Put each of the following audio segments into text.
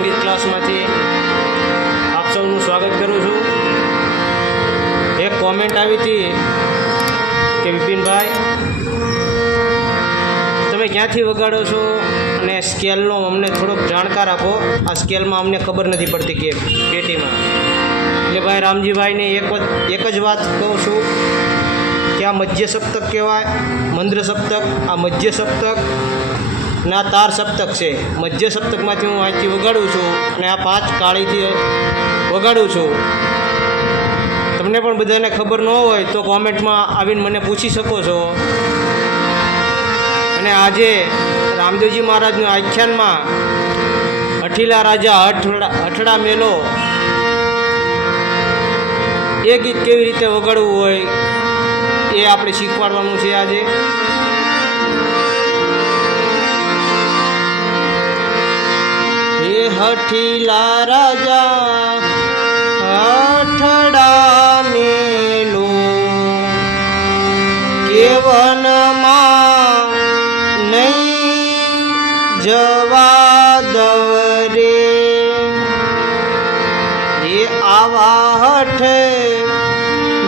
સંગીત ક્લાસમાંથી આપ સૌનું સ્વાગત કરું છું. એક કોમેન્ટ આવી હતી કે વિપિનભાઈ, તમે ક્યાંથી વગાડો છો? અને સ્કેલનો અમને થોડોક જાણકાર આપો. આ સ્કેલમાં અમને ખબર નથી પડતી કે પેટીમાં. એટલે ભાઈ રામજીભાઈને એક એક જ વાત કહું છું. કે આ મધ્ય સપ્તક કહેવાય મંદ્ર સપ્તક આ મધ્ય સપ્તક ના તાર સપ્તક છે. મધ્ય સપ્તકમાંથી હું અહીંથી વગાડું છું અને આ પાંચ કાળીથી વગાડું છું. તમને પણ બધાને ખબર ન હોય તો કોમેન્ટમાં આવીને મને પૂછી શકો છો. અને આજે રામદેવજી મહારાજના આખ્યાનમાં અઠીલા રાજા અઠડા અઠડા મેલો એ ગીત કેવી રીતે વગાડવું હોય એ આપણે શીખવાડવાનું છે આજે. હઠીલા રાજા અઠડા મેલો કેવનમાં નહીં જવા દવરે એ આવા હઠ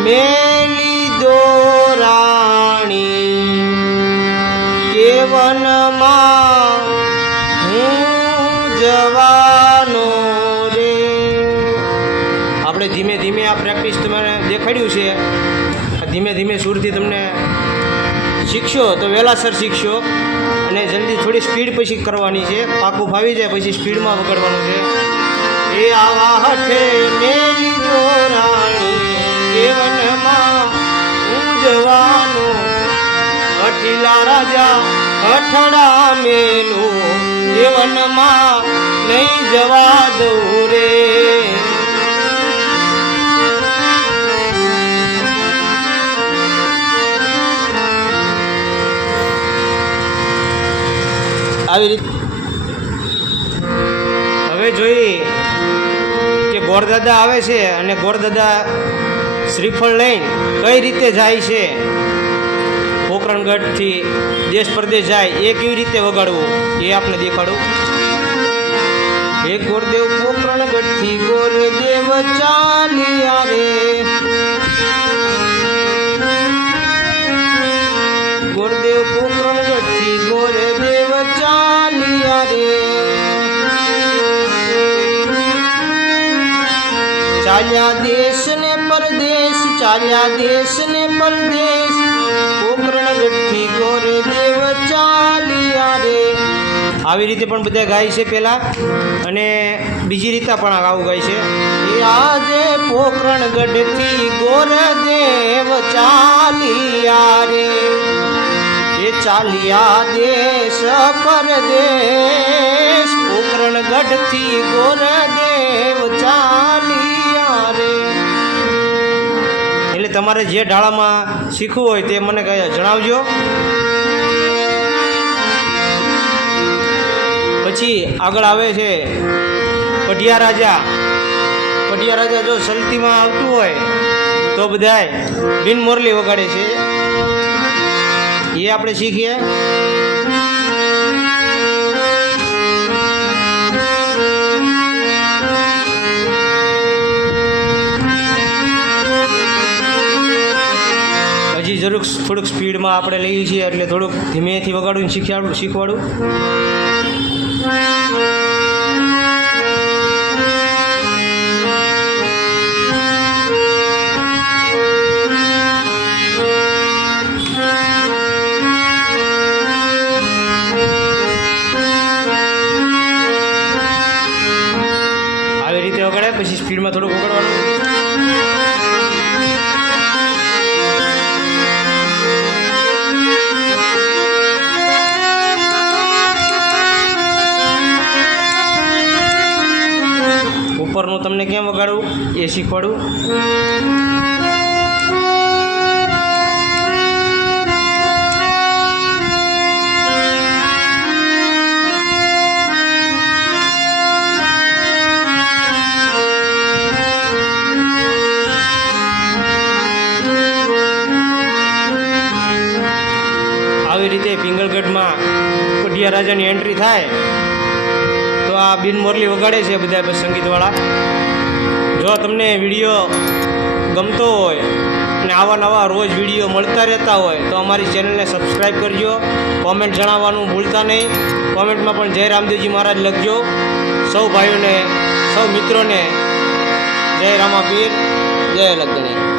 મેલી દોરાણી કેવનમાં જવાનો રે. આપણે ધીમે ધીમે આ પ્રેક્ટિસ તમને દેખાડ્યું છે. ધીમે ધીમે સુરથી તમને શીખશો તો વહેલાસર શીખશો. અને જલ્દી થોડી સ્પીડ પછી કરવાની છે. પાકું ફાવી જાય પછી સ્પીડમાં વગાડવાનું છે. એ આવા હઠે મેલી દોરાણી જીવનમાં હું જવાનો. રાજા અઠડા મેલો જીવનમાં નહીં જવા દઉં રે. આવી રીતે. હવે જોઈએ કે ગોરદાદા આવે છે અને ગોરદાદા શ્રીફળ લઈને કઈ રીતે જાય છે? પોકરણગઢથી દેશ પરદેશ જાય એ કેવી રીતે વગાડવું એ આપણે દેખાડું હે ગોરદેવ પોકરણગઢથી ગોરદેવ ચાલ્યા રે ગોરદેવ પોકરણગઢથી ગોરદેવ ચાલ્યા રે ચાલ્યા દેશ ને પરદેશ ચાલ્યા દેશ ને પરદેશ પોકરણગઢથી ગોરદેવ ચાલિયા રે. આવી રીતે પણ બધા ગાય છે પહેલાં અને બીજી રીતે પણ આવું ગાય છે. એ આજે પોકરણગઢથી ગોરદેવ ચાલિયા રે. એ ચાલિયા દેશ પરદેશ. પોકરણગઢથી ગોરદેવ ચાલ્યા તમારે જે ઢાળામાં શીખવું હોય તે મને જણાવજો. પછી આગળ આવે છે પઢિયા રાજા. પઢિયા રાજા જો સલતીમાં આવતું હોય તો બધાય બિન મોરલી વગાડે છે. એ આપણે શીખીએ. જરૂર થોડુંક સ્પીડમાં આપણે લઈએ છીએ એટલે થોડુંક ધીમેથી વગાડવું શીખવાડું શીખવાડું. ઉપરનું તમને કેમ વગાડવું? એ શીખવાડું. આવી રીતે પિંગલગઢમાં કોઢિયા રાજાની એન્ટ્રી થાય. આ બિન મોરલી વગાડે છે બધા સંગીતવાળા જો તમને વીડિયો ગમતો હોય અને આવા નવા રોજ વીડિયો મળતા રહેતા હોય, તો અમારી ચેનલને સબસ્ક્રાઈબ કરજો. કોમેન્ટ જણાવવાનું ભૂલતા નહીં. કોમેન્ટમાં પણ જય રામદેવજી મહારાજ લખજો. સૌ ભાઈઓને, સૌ મિત્રોને જય રામાપીર, જય લગ્ની